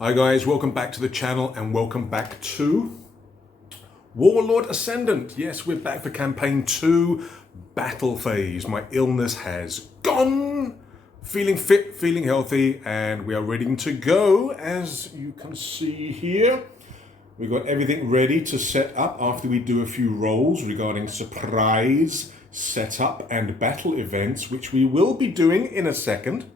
Hi guys, welcome back to the channel and welcome back to Warlord Ascendant. Yes, we're back for campaign 2, battle phase. My illness has gone. Feeling fit, feeling healthy, and we are ready to go. As you can see here, we've got everything ready to set up after we do a few rolls regarding surprise, setup and battle events, which we will be doing in a second.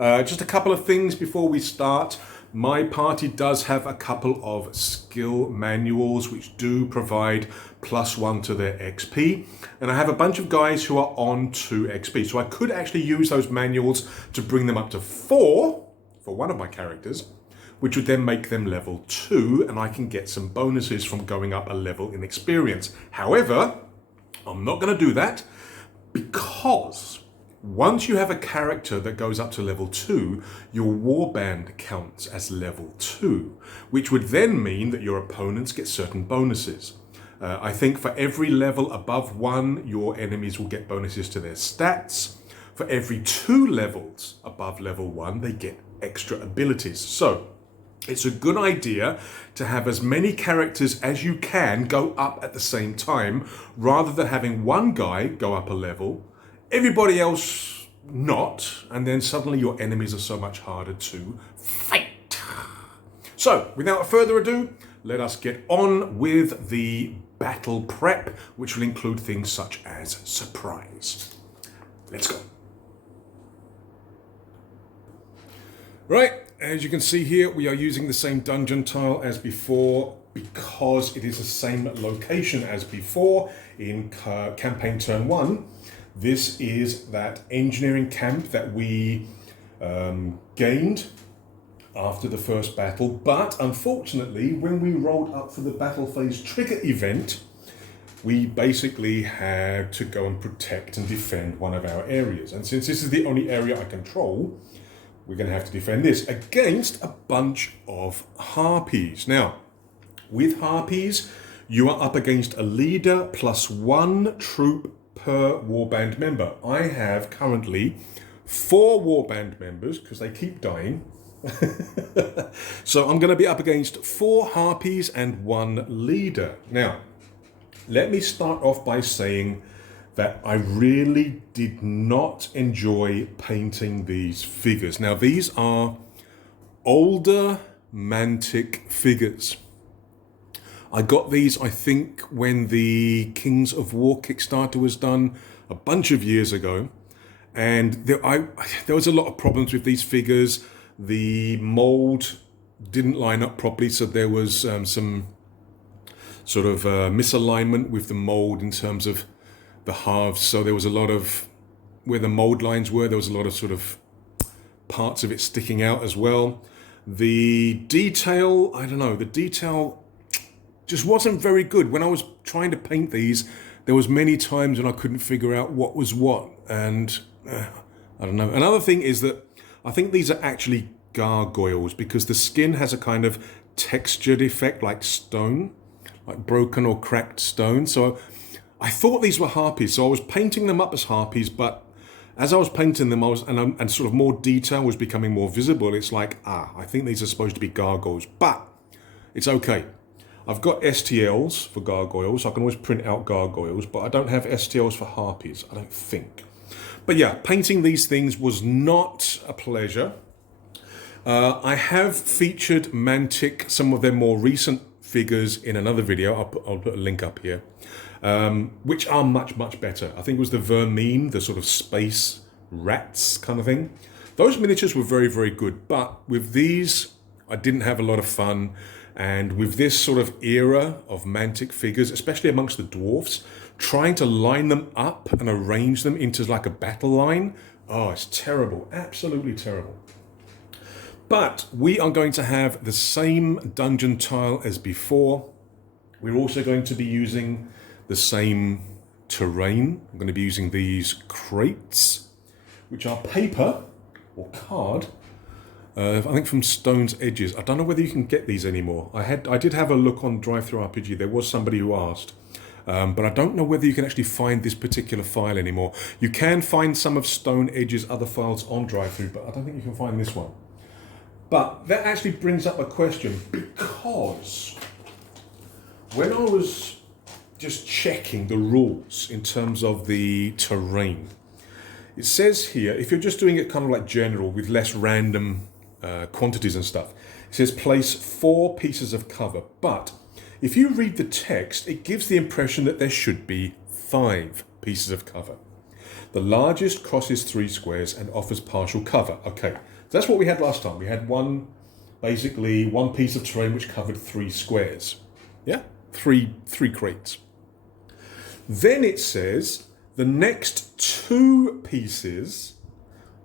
Just a couple of things before we start. My party does have a couple of skill manuals which do provide +1 to their XP. And I have a bunch of guys who are on 2 XP. So I could actually use those manuals to bring them up to 4 for one of my characters, which would then make them level 2, and I can get some bonuses from going up a level in experience. However, I'm not going to do that because once you have a character that goes up to level 2, your warband counts as level 2, which would then mean that your opponents get certain bonuses. I think for every level above 1, your enemies will get bonuses to their stats. For every 2 levels above level 1, they get extra abilities. So it's a good idea to have as many characters as you can go up at the same time, rather than having one guy go up a level, everybody else not, and then suddenly your enemies are so much harder to fight. So, without further ado, let us get on with the battle prep, which will include things such as surprise. Let's go. Right, as you can see here, we are using the same dungeon tile as before because it is the same location as before in campaign turn 1. This is that engineering camp that we gained after the first battle, but unfortunately, when we rolled up for the battle phase trigger event, we basically had to go and protect and defend one of our areas. And since this is the only area I control, we're going to have to defend this against a bunch of harpies. Now, with harpies, you are up against a leader plus 1 troop per warband member. I have currently 4 warband members because they keep dying. So I'm going to be up against 4 harpies and 1 leader. Now, let me start off by saying that I really did not enjoy painting these figures. Now, these are older Mantic figures. I got these, I think, when the Kings of War Kickstarter was done a bunch of years ago. And there was a lot of problems with these figures. The mold didn't line up properly, so there was some sort of misalignment with the mold in terms of the halves. So there was a lot of, where the mold lines were, there was a lot of sort of parts of it sticking out as well. The detail, I don't know, the detail just wasn't very good. When I was trying to paint these, there was many times when I couldn't figure out what was what, and I don't know. Another thing is that I think these are actually gargoyles because the skin has a kind of textured effect like stone, like broken or cracked stone. So I thought these were harpies, so I was painting them up as harpies, but as I was painting them, and sort of more detail was becoming more visible. It's like, I think these are supposed to be gargoyles, but it's okay. I've got STLs for gargoyles. I can always print out gargoyles, but I don't have STLs for harpies, I don't think. But yeah, painting these things was not a pleasure. I have featured Mantic, some of their more recent figures in another video. I'll put a link up here, which are much, much better. I think it was the Vermine, the sort of space rats kind of thing. Those miniatures were very, very good, but with these, I didn't have a lot of fun. And with this sort of era of Mantic figures, especially amongst the dwarfs, trying to line them up and arrange them into like a battle line, oh, it's terrible, absolutely terrible. But we are going to have the same dungeon tile as before. We're also going to be using the same terrain. I'm going to be using these crates, which are paper or card. I think from Stone's Edges. I don't know whether you can get these anymore. I did have a look on Drive-Thru-RPG. There was somebody who asked. But I don't know whether you can actually find this particular file anymore. You can find some of Stone Edge's other files on Drive-Thru, but I don't think you can find this one. But that actually brings up a question, because when I was just checking the rules in terms of the terrain, it says here, if you're just doing it kind of like general with less random quantities and stuff, it says place 4 pieces of cover. But if you read the text, it gives the impression that there should be 5 pieces of cover. The largest crosses 3 squares and offers partial cover. Okay, that's what we had last time. We had basically one piece of terrain which covered 3 squares. Yeah, three crates. Then it says the next 2 pieces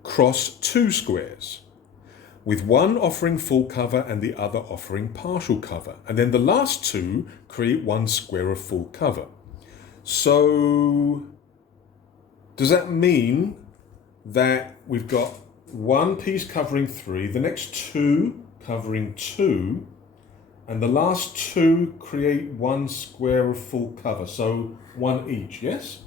cross 2 squares, with one offering full cover and the other offering partial cover. And then the last 2 create 1 square of full cover. So does that mean that we've got 1 piece covering 3, the next 2 covering 2, and the last 2 create 1 square of full cover, so 1 each, yes?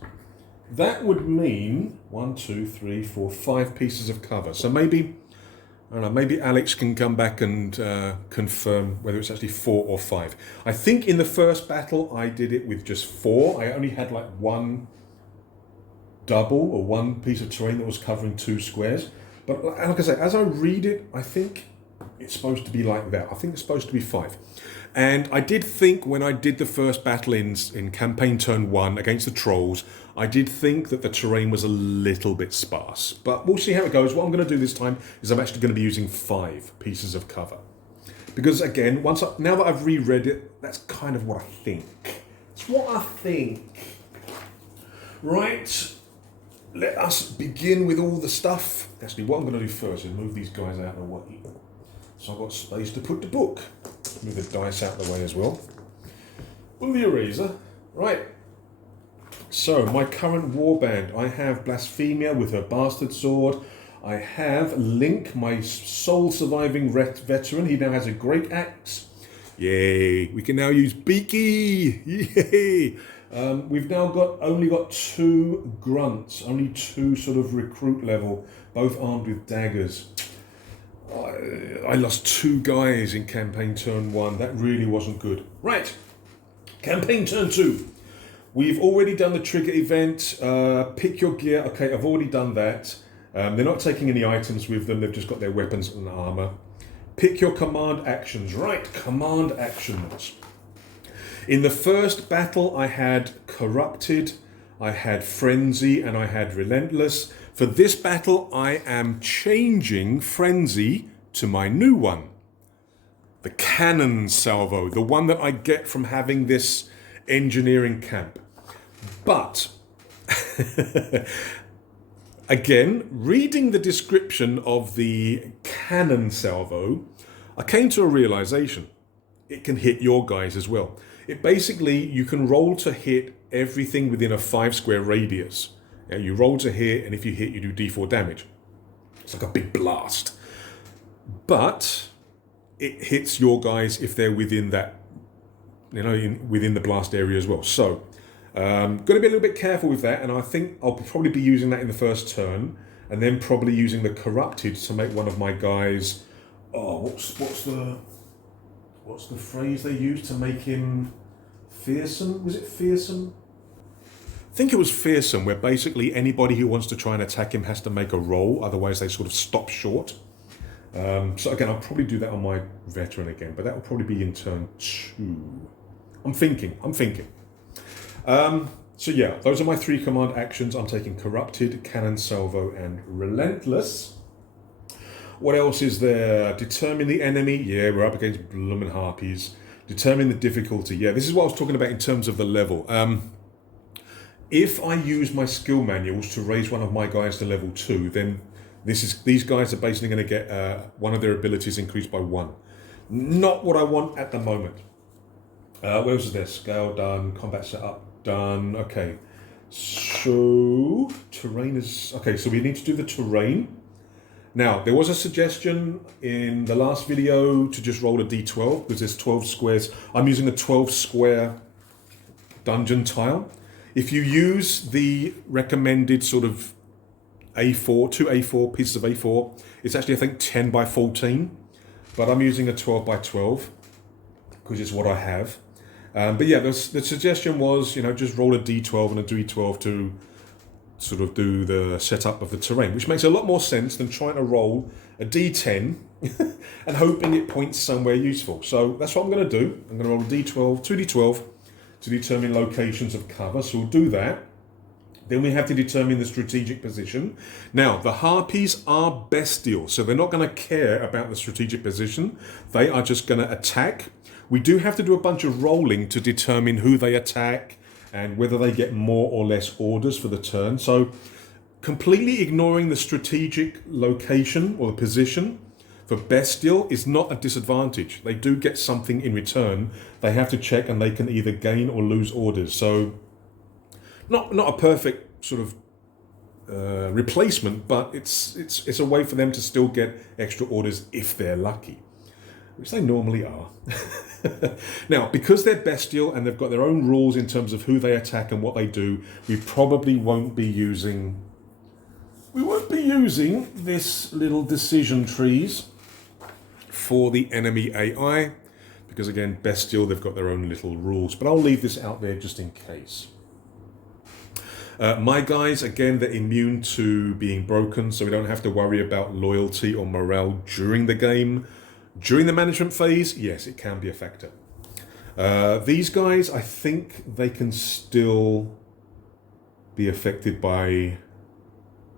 That would mean 1, 2, 3, 4, 5 pieces of cover. So maybe, I don't know, maybe Alex can come back and confirm whether it's actually 4 or 5. I think in the first battle I did it with just 4. I only had like 1 double or 1 piece of terrain that was covering 2 squares. But like I say, as I read it, I think it's supposed to be like that. I think it's supposed to be 5. And I did think when I did the first battle in campaign turn 1 against the trolls, I did think that the terrain was a little bit sparse. But we'll see how it goes. What I'm going to do this time is I'm actually going to be using 5 pieces of cover. Because again, now that I've reread it, that's kind of what I think. It's what I think. Right. Let us begin with all the stuff. Actually, what I'm going to do first is move these guys out of the way. So I've got space to put the book. Move the dice out of the way as well. And the eraser. Right. So, my current warband. I have Blasphemia with her bastard sword. I have Link, my sole surviving veteran. He now has a great axe. Yay. We can now use Beaky. Yay. We've now only got 2 grunts. Only 2 sort of recruit level. Both armed with daggers. I lost 2 guys in campaign turn 1. That really wasn't good. Right. Campaign turn 2. We've already done the trigger event. Pick your gear. Okay, I've already done that. They're not taking any items with them. They've just got their weapons and armor. Pick your command actions. Right, command actions. In the first battle, I had Corrupted, I had Frenzy, and I had Relentless. For this battle, I am changing Frenzy to my new one. The Cannon Salvo, the one that I get from having this engineering camp. But, again, reading the description of the Cannon Salvo, I came to a realization. It can hit your guys as well. It basically, you can roll to hit everything within a 5 square radius. You roll to hit, and if you hit, you do D4 damage. It's like a big blast. But it hits your guys if they're within that, within the blast area as well. So, got to be a little bit careful with that, and I think I'll probably be using that in the first turn, and then probably using the Corrupted to make one of my guys. Oh, what's the phrase they used to make him fearsome? Was it fearsome? I think it was fearsome, where basically anybody who wants to try and attack him has to make a roll, otherwise they sort of stop short. So again, I'll probably do that on my veteran again, but that will probably be in turn 2. I'm thinking. So yeah, those are my 3 command actions. I'm taking Corrupted, Cannon Salvo, and Relentless. What else is there? Determine the enemy. Yeah, we're up against bloomin' harpies. Determine the difficulty. Yeah, this is what I was talking about in terms of the level. If I use my skill manuals to raise one of my guys to level 2, then these guys are basically going to get one of their abilities increased by 1. Not what I want at the moment. What else is there? Scale done. Combat setup done. Okay. So, terrain is... Okay, so we need to do the terrain. Now, there was a suggestion in the last video to just roll a d12 because there's 12 squares. I'm using a 12 square dungeon tile. If you use the recommended sort of A4, 2 A4 pieces of A4, it's actually, I think, 10 by 14. but I'm using a 12 by 12 because it's what I have. But yeah, the suggestion was, just roll a d12 and a d12 to sort of do the setup of the terrain, which makes a lot more sense than trying to roll a d10 and hoping it points somewhere useful. So that's what I'm going to do. I'm going to roll a d12, 2d12 to determine locations of cover. So we'll do that. Then we have to determine the strategic position. Now, the harpies are bestial, so they're not going to care about the strategic position. They are just going to attack. We do have to do a bunch of rolling to determine who they attack and whether they get more or less orders for the turn. So completely ignoring the strategic location or the position for bestial is not a disadvantage. They do get something in return. They have to check and they can either gain or lose orders. So not a perfect sort of replacement, but it's a way for them to still get extra orders if they're lucky, which they normally are. Now, because they're bestial and they've got their own rules in terms of who they attack and what they do, we probably won't be using this little decision trees for the enemy AI, because again, bestial, they've got their own little rules, but I'll leave this out there just in case. My guys, again, they're immune to being broken, so we don't have to worry about loyalty or morale during the game. During the management phase, yes, it can be a factor. These guys, I think they can still be affected by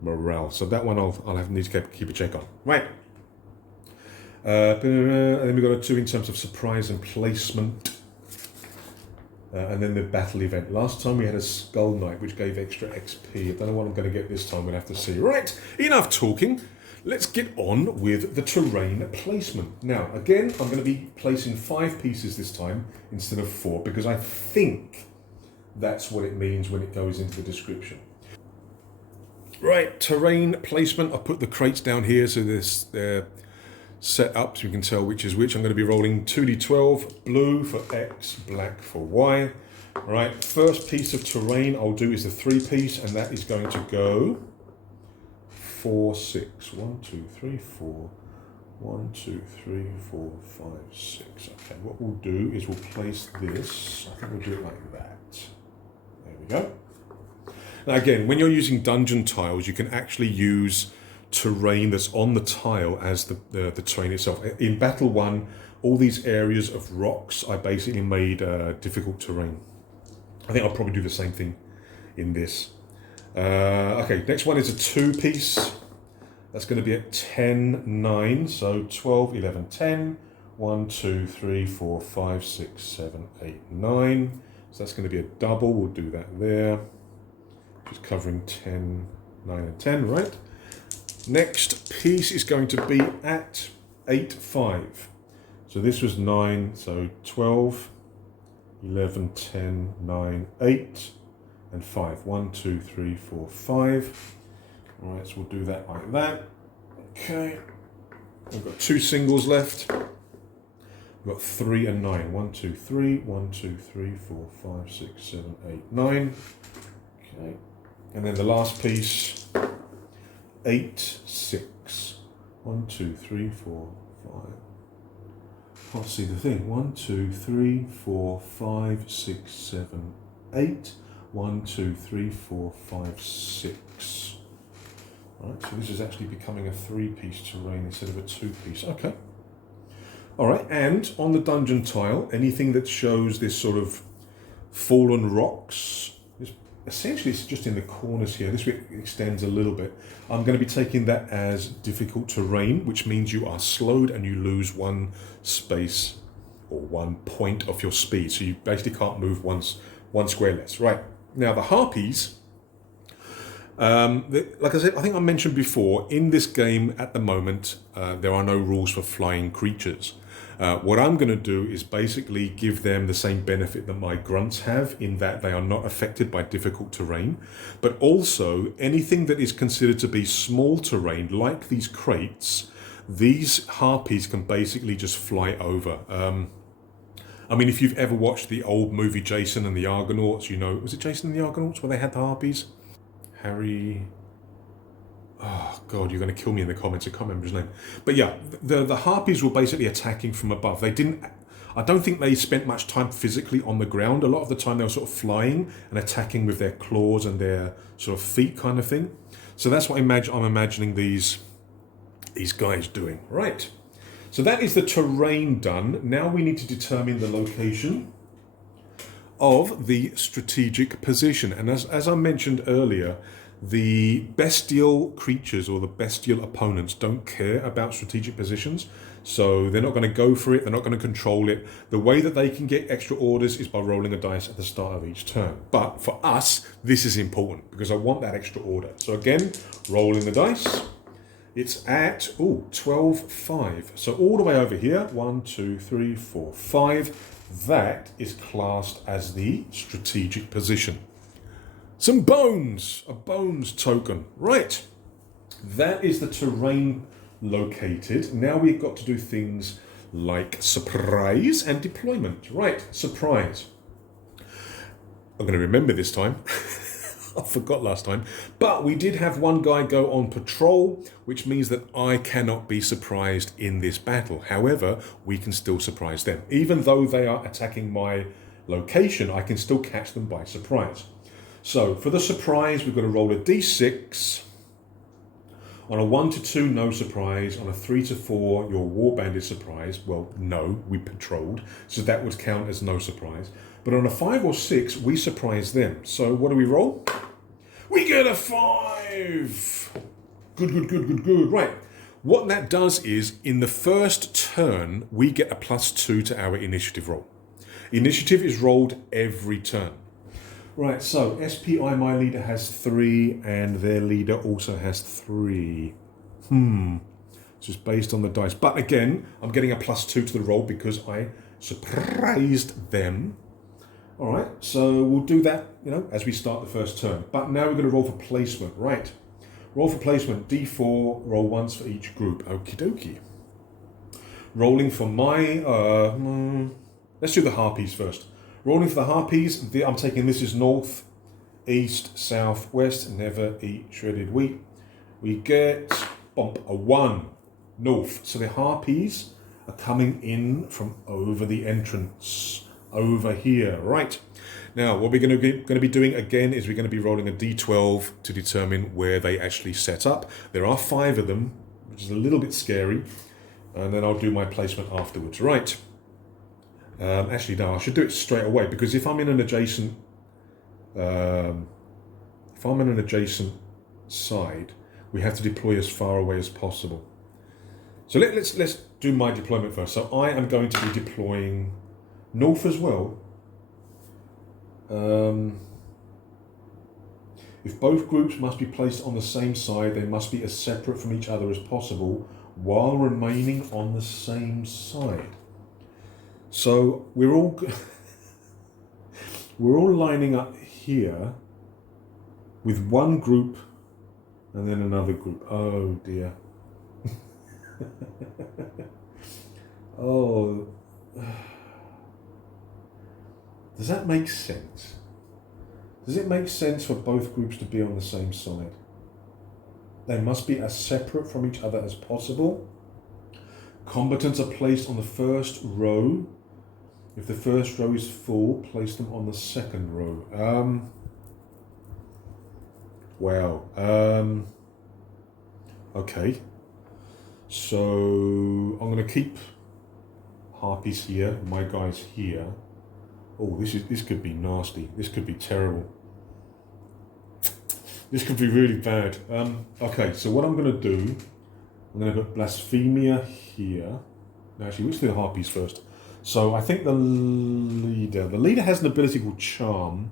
morale. So that one I'll need to keep a check on. Right. And then we've got a 2 in terms of surprise and placement. And then the battle event. Last time we had a Skull Knight, which gave extra XP. I don't know what I'm going to get this time. We'll have to see. Right, enough talking. Let's get on with the terrain placement. Now, again, I'm going to be placing 5 pieces this time instead of 4, because I think that's what it means when it goes into the description. Right, terrain placement. I'll put the crates down here so they're set up so you can tell which is which. I'm going to be rolling 2d12, blue for X, black for Y. Right, first piece of terrain I'll do is the 3-piece, and that is going to go 4, 6. 1, 2, 3, 4. 1, 2, 3, 4, 5, 6. Okay, what we'll do is we'll place this. I think we'll do it like that. There we go. Now again, when you're using dungeon tiles, you can actually use terrain that's on the tile as the terrain itself. In Battle 1, all these areas of rocks I basically made difficult terrain. I think I'll probably do the same thing in this. Okay, next one is a 2-piece. That's going to be at 10, 9, so 12, 11, 10. 1, 2, 3, 4, 5, 6, 7, 8, 9. So that's going to be a double. We'll do that there. Just covering 10, 9, and 10, right? Next piece is going to be at 8, 5. So this was 9, so 12, 11, 10, 9, 8, and 5. 1, 2, 3, 4, 5. All right, so we'll do that like that. Okay. We've got 2 singles left. We've got 3 and 9. 1, 2, 3. 1, 2, 3, 4, 5, 6, 7, 8, 9. Okay. And then the last piece, 8, 6. 1, 2, 3, 4, 5. Can't see the thing. 1, 2, 3, 4, 5, 6, 7, 8. 1, 2, 3, 4, 5, 6. Right, so this is actually becoming a 3-piece terrain instead of a 2-piece. Okay. All right, and on the dungeon tile, anything that shows this sort of fallen rocks, essentially it's just in the corners here. This extends a little bit. I'm going to be taking that as difficult terrain, which means you are slowed and you lose 1 space or 1 point of your speed. So you basically can't move one square less. Right, now the harpies, like I said, I think I mentioned before, in this game at the moment, there are no rules for flying creatures. What I'm going to do is basically give them the same benefit that my grunts have, in that they are not affected by difficult terrain, but also anything that is considered to be small terrain, like these crates, these harpies can basically just fly over. I mean, if you've ever watched the old movie Jason and the Argonauts, you know, was it Jason and the Argonauts where they had the harpies? Harry... Oh, God, you're going to kill me in the comments. I can't remember his name. But yeah, the harpies were basically attacking from above. They didn't. I don't think they spent much time physically on the ground. A lot of the time they were sort of flying and attacking with their claws and their sort of feet kind of thing. So that's what I'm imagining these guys doing. Right. So that is the terrain done. Now we need to determine the location of the strategic position. And as I mentioned earlier, the bestial creatures or the bestial opponents don't care about strategic positions. So they're not going to go for it. They're not going to control it. The way that they can get extra orders is by rolling a dice at the start of each turn. But for us, this is important because I want that extra order. So again, rolling the dice. It's at 12-5. So all the way over here, 1, 2, 3, 4, 5. That is classed as the strategic position. Some bones, a bones token. Right, that is the terrain located. Now we've got to do things like surprise and deployment. Right, surprise. I'm going to remember this time. I forgot last time. But we did have one guy go on patrol, which means that I cannot be surprised in this battle. However, we can still surprise them. Even though they are attacking my location, I can still catch them by surprise. So for the surprise, we've got to roll a d6. On a 1 to 2, no surprise. On a 3 to 4, your warband is surprised. Well, no, we patrolled, so that would count as no surprise. But on a 5 or 6, we surprise them. So what do we roll? We get a 5. Good. Right. What that does is, in the first turn, we get a +2 to our initiative roll. Initiative is rolled every turn. Right, so SPI, my leader, has 3, and their leader also has 3. It's just based on the dice. But again, I'm getting a +2 to the roll because I surprised them. All right, so we'll do that, as we start the first turn. But now we're going to roll for placement. Right, roll for placement. D4, roll once for each group. Okie dokie. Rolling for my... let's do the harpies first. Rolling for the harpies, I'm taking this is north, east, south, west. Never eat shredded wheat. We get a 1 north. So the harpies are coming in from over the entrance, over here. Right. Now, what we're going to be doing again is we're going to be rolling a d12 to determine where they actually set up. There are 5 of them, which is a little bit scary. And then I'll do my placement afterwards. Right. Actually, no, I should do it straight away because if I'm in an adjacent, side, we have to deploy as far away as possible. So let's do my deployment first. So I am going to be deploying north as well. If both groups must be placed on the same side, they must be as separate from each other as possible while remaining on the same side. So we're all lining up here with one group and then another group. Oh dear. Oh. Does that make sense? Does it make sense for both groups to be on the same side? They must be as separate from each other as possible. Combatants are placed on the first row. If the first row is full, place them on the second row. Okay. So I'm going to keep harpies here, my guys here. Oh, this could be nasty. This could be terrible. This could be really bad. Okay, so what I'm going to do, I'm going to put blasphemia here. Actually, let's do the harpies first. So I think the leader has an ability called Charm.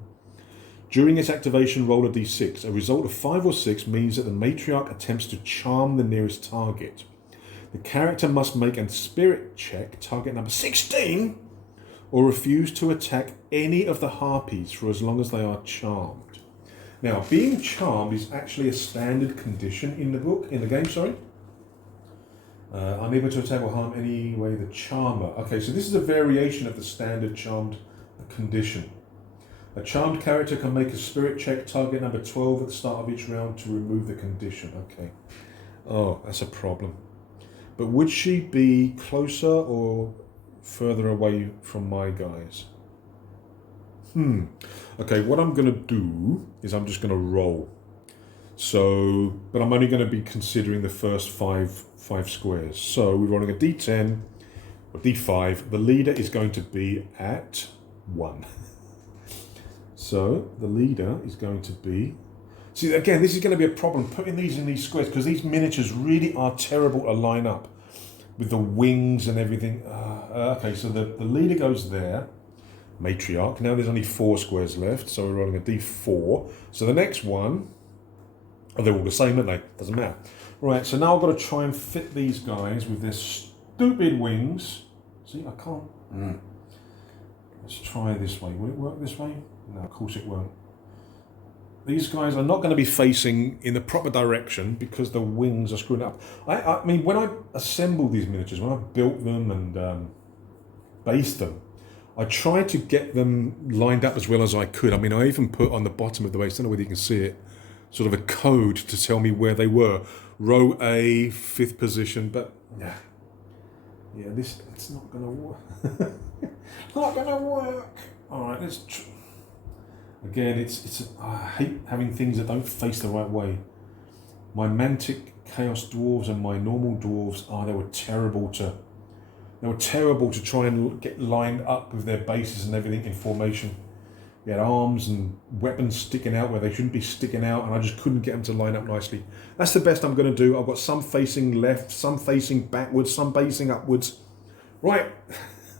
During its activation, roll a d6. A result of 5 or 6 means that the matriarch attempts to charm the nearest target. The character must make a spirit check, target number 16, or refuse to attack any of the harpies for as long as they are charmed. Now, being charmed is actually a standard condition in the game. Unable to attack or harm any way the charmer. Okay, so this is a variation of the standard charmed condition. A charmed character can make a spirit check, target number 12 at the start of each round to remove the condition. Okay. Oh, that's a problem. But would she be closer or further away from my guys? Okay, what I'm going to do is I'm just going to roll. So, but I'm only going to be considering the first five squares. So we're rolling a d10 or d5. The leader is going to be at 1. So the leader is going to be... See, again, this is going to be a problem putting these in these squares because these miniatures really are terrible to line up with the wings and everything. Okay, so the leader goes there. Matriarch. Now there's only 4 squares left, so we're rolling a d4. So the next one... Oh, they're all the same, aren't they? Doesn't matter. Right, so now I've got to try and fit these guys with their stupid wings. See, I can't. Let's try this way. Will it work this way? No, of course it won't. These guys are not going to be facing in the proper direction because the wings are screwed up. I mean, when I assembled these miniatures, when I built them and based them, I tried to get them lined up as well as I could. I mean, I even put on the bottom of the base, I don't know whether you can see it, sort of a code to tell me where they were. Row A, 5th position, but yeah, it's not going to work. Not going to work. All right, let's. Again, I hate having things that don't face the right way. My Mantic Chaos Dwarves and my normal dwarves, they were terrible to try and get lined up with their bases and everything in formation. They had arms and weapons sticking out where they shouldn't be sticking out, and I just couldn't get them to line up nicely. That's the best I'm going to do. I've got some facing left, some facing backwards, some facing upwards. Right,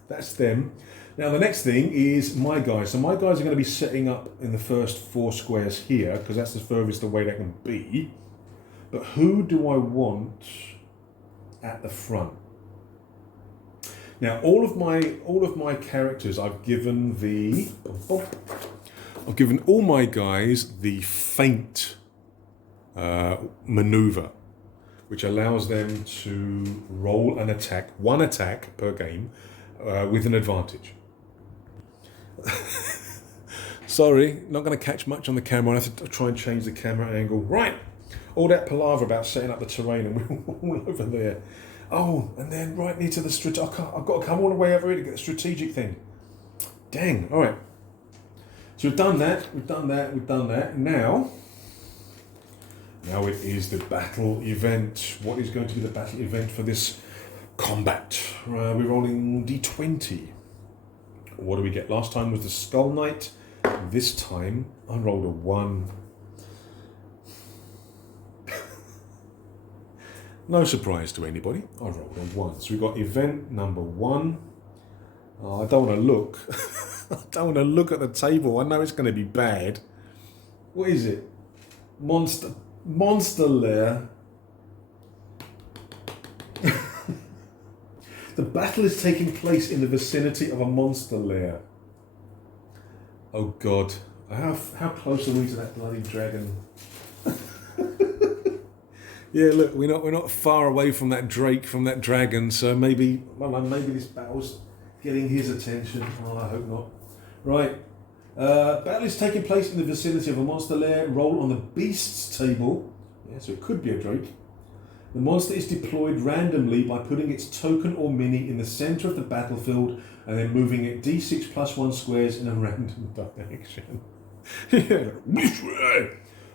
that's them. Now the next thing is my guys. So my guys are going to be setting up in the first 4 squares here, because that's the furthest away they can be. But who do I want at the front? Now, all of my characters, I've given all my guys the feint maneuver, which allows them to roll an attack, 1 attack per game, with an advantage. Sorry, not going to catch much on the camera. I have to try and change the camera angle. Right, all that palaver about setting up the terrain, and we're all over there. Oh, and then right near to the I've got to come all the way over here to get the strategic thing. Dang, all right. So we've done that. Now it is the battle event. What is going to be the battle event for this combat? We're rolling d20. What do we get? Last time was the Skull Knight. This time I rolled a 1. No surprise to anybody, I rolled a 1. So we've got event number 1. Oh, I don't want to look. I don't want to look at the table. I know it's going to be bad. What is it? Monster lair. The battle is taking place in the vicinity of a monster lair. Oh God, how close are we to that bloody dragon? Yeah, look, we're not far away from that dragon, so maybe this battle's getting his attention. Oh, I hope not. Right, battle is taking place in the vicinity of a monster lair. Roll on the beasts table. Yeah, so it could be a drake. The monster is deployed randomly by putting its token or mini in the center of the battlefield and then moving it d6 + 1 squares in a random direction.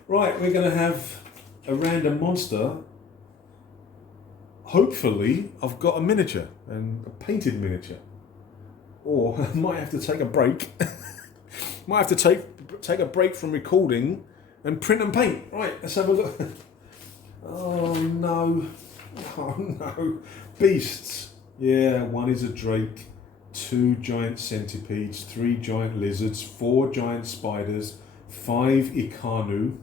Right, we're going to have a random monster. Hopefully, I've got a miniature and a painted miniature. Or I might have to take a break. Might have to take a break from recording and print and paint. Right, let's have a look. Oh no. Beasts. Yeah, 1 is a drake, 2 giant centipedes, 3 giant lizards, 4 giant spiders, 5 Icanu.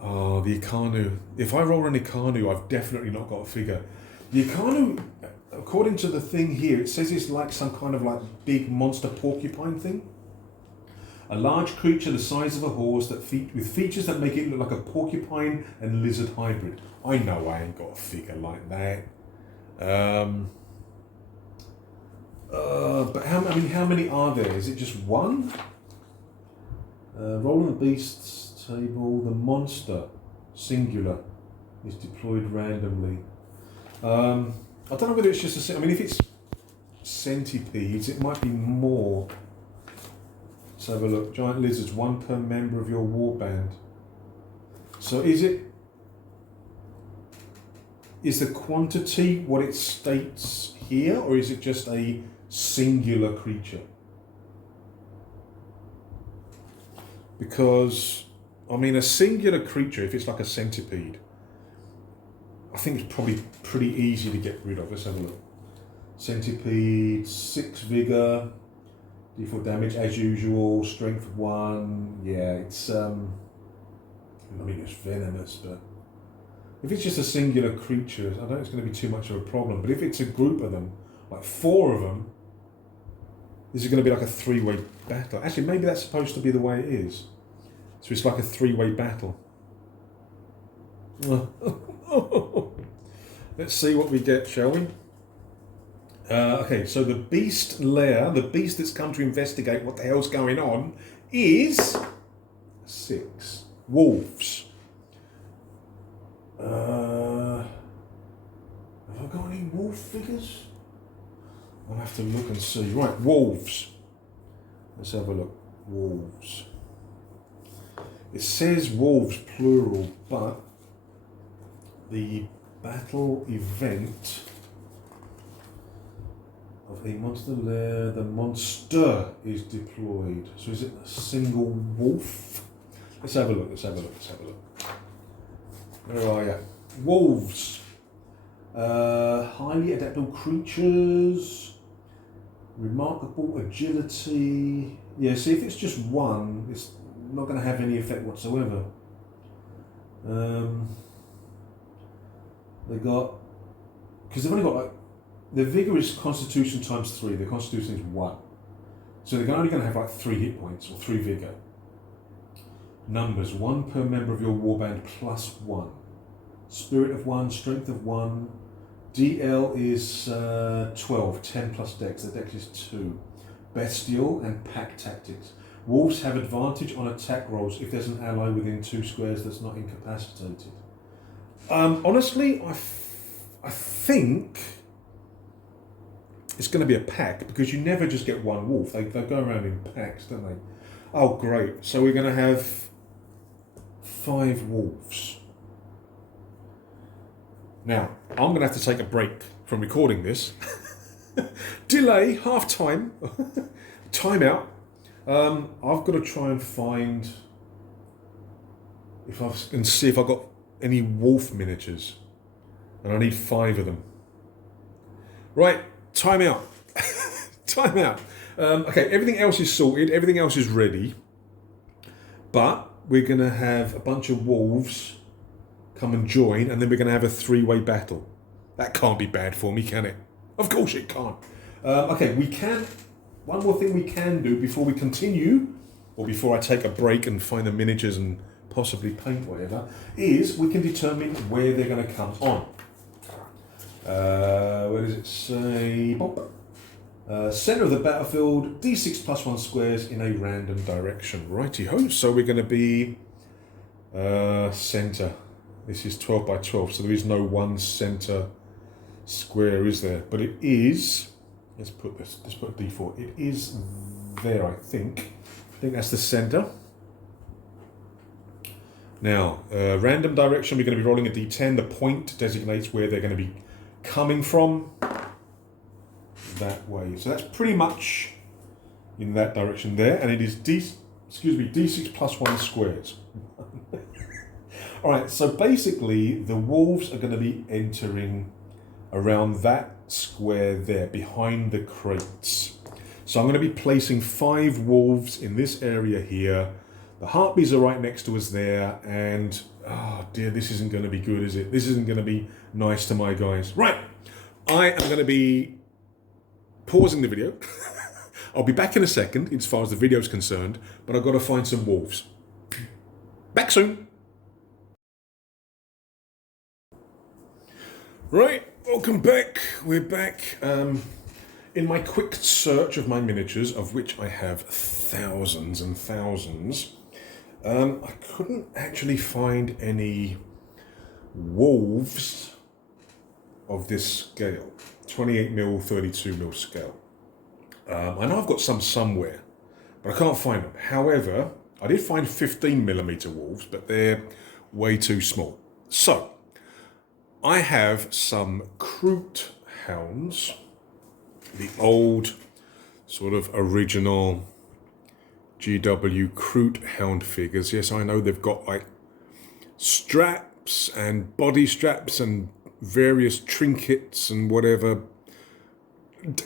Oh, the Icanu. If I roll an Icanu, I've definitely not got a figure. The Icanu, according to the thing here, it says it's like some kind of like big monster porcupine thing. A large creature the size of a horse with features that make it look like a porcupine and lizard hybrid. I know I ain't got a figure like that. But how many are there? Is it just 1? Roll on the beasts table, the monster, singular. is deployed randomly. I don't know whether it's just a... I mean, if it's centipedes, it might be more. Let's have a look. Giant lizards, 1 per member of your warband. So is the quantity what it states here, or is it just a singular creature? Because, I mean, a singular creature, if it's like a centipede, I think it's probably pretty easy to get rid of. Let's have a look. Centipede, 6 vigor, d4 damage as usual, strength 1. Yeah, it's, I mean, it's venomous, but if it's just a singular creature, I don't think it's going to be too much of a problem. But if it's a group of them, like 4 of them, this is going to be like a 3-way battle. Actually, maybe that's supposed to be the way it is. So it's like a 3-way battle. Let's see what we get, shall we? Okay, so the beast lair, the beast that's come to investigate what the hell's going on, is 6 wolves. Have I got any wolf figures? I'll have to look and see. Right, wolves. Let's have a look. Wolves. It says wolves plural, but the battle event of the monster lair, the monster is deployed. So is it a single wolf? Let's have a look, let's have a look, let's have a look. Where are you? Wolves. Highly adaptable creatures. Remarkable agility. Yeah, see, if it's just 1, it's not going to have any effect whatsoever. They got... Because they've only got, like... Their vigor is constitution times 3. Their constitution is 1. So they're only going to have, like, 3 hit points, or 3 vigor. Numbers, 1 per member of your warband plus 1. Spirit of 1, strength of 1. DL is 12, 10 plus dex. The dex is 2. Bestial and pack tactics. Wolves have advantage on attack rolls if there's an ally within 2 squares that's not incapacitated. Honestly, I think it's going to be a pack, because you never just get 1 wolf. They go around in packs, don't they? Oh, great. So we're going to have 5 wolves. Now, I'm going to have to take a break from recording this. Delay, half time, time out. I've got to try and find and see if I've got any wolf miniatures. And I need 5 of them. Right, time out. Time out. Okay, everything else is sorted, everything else is ready. But we're going to have a bunch of wolves come and join, and then we're going to have a 3-way battle. That can't be bad for me, can it? Of course it can't. Okay, we can... One more thing we can do before we continue, or before I take a break and find the miniatures and possibly paint whatever, is we can determine where they're going to come on. Where does it say? Center of the battlefield, d6 plus 1 squares in a random direction. Righty-ho, so we're going to be center. This is 12 by 12, so there is no 1 center square, is there? But it is, let's put a d4. It is there, I think. I think that's the center. Now, random direction, we're going to be rolling a d10. The point designates where they're going to be coming from. That way. So that's pretty much in that direction there. And it is d6 plus 1 squares. All right, so basically the wolves are going to be entering around that square there, behind the crates. So I'm going to be placing 5 wolves in this area here. The harpies are right next to us there, and oh dear, this isn't going to be good, is it? This isn't going to be nice to my guys. Right, I am going to be pausing the video. I'll be back in a second as far as the video is concerned, but I've got to find some wolves. Back soon. Right, welcome back. We're back. In my quick search of my miniatures, of which I have thousands and thousands, I couldn't actually find any wolves of this scale, 28mm, 32mm scale. I know I've got some somewhere, but I can't find them. However, I did find 15mm wolves, but they're way too small. So, I have some Kroot hounds, the old sort of original GW Kroot hound figures. Yes, I know they've got like straps and body straps and various trinkets and whatever.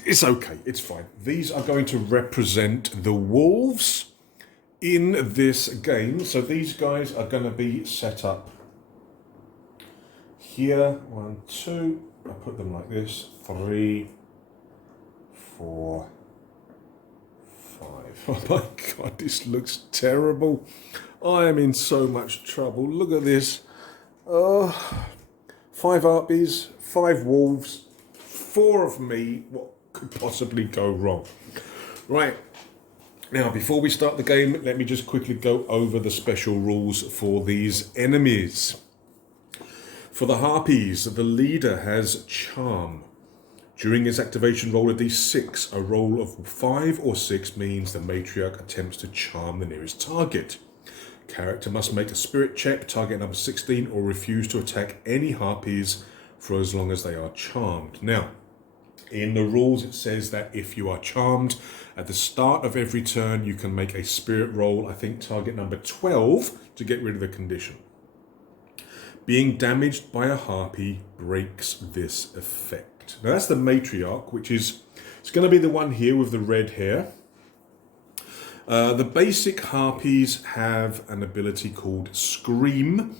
It's okay, it's fine. These are going to represent the wolves in this game. So these guys are going to be set up here. 1, 2, I put them like this. 3, 4, 5. Oh my God, this looks terrible. I am in so much trouble. Look at this. 5 harpies, 5 wolves, 4 of me. What could possibly go wrong? Right. Now, before we start the game, let me just quickly go over the special rules for these enemies. For the harpies, the leader has charm. During his activation, roll a d6. A roll of 5 or 6 means the matriarch attempts to charm the nearest target. Character must make a spirit check, target number 16, or refuse to attack any harpies for as long as they are charmed. Now, in the rules it says that if you are charmed, at the start of every turn you can make a spirit roll, I think target number 12, to get rid of the condition. Being damaged by a harpy breaks this effect. Now that's the matriarch, which is, it's going to be the one here with the red hair. The basic harpies have an ability called Scream.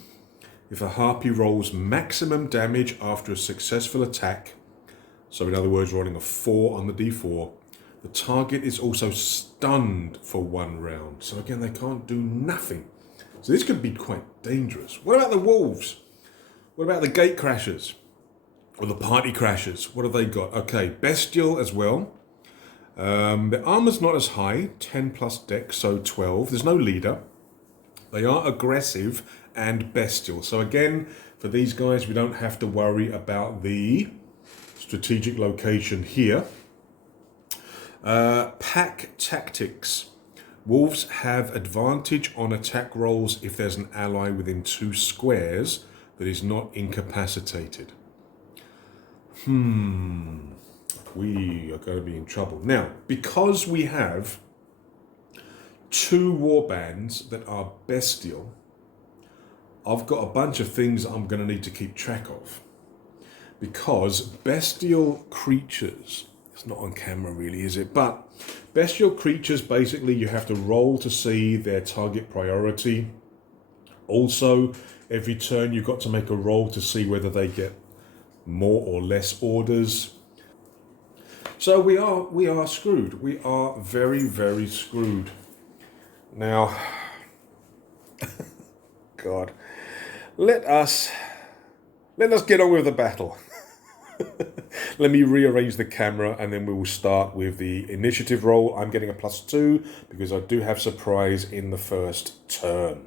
If a harpy rolls maximum damage after a successful attack, so in other words rolling a 4 on the d4, the target is also stunned for 1 round. So again, they can't do nothing. So this could be quite dangerous. What about the wolves? What about the Gatecrashers? Or the Party Crashers? What have they got? Okay, Bestial as well. The armor's not as high, 10 plus dex, so 12. There's no leader. They are aggressive and bestial. So again, for these guys, we don't have to worry about the strategic location here. Pack tactics. Wolves have advantage on attack rolls if there's an ally within 2 squares that is not incapacitated. We are going to be in trouble. Now, because we have 2 warbands that are bestial, I've got a bunch of things I'm going to need to keep track of. Because bestial creatures, it's not on camera really, is it? But bestial creatures, basically you have to roll to see their target priority. Also, every turn you've got to make a roll to see whether they get more or less orders. So we are screwed. We are very, very screwed. Now, God, let us get on with the battle. Let me rearrange the camera and then we will start with the initiative roll. I'm getting a +2 because I do have surprise in the first turn.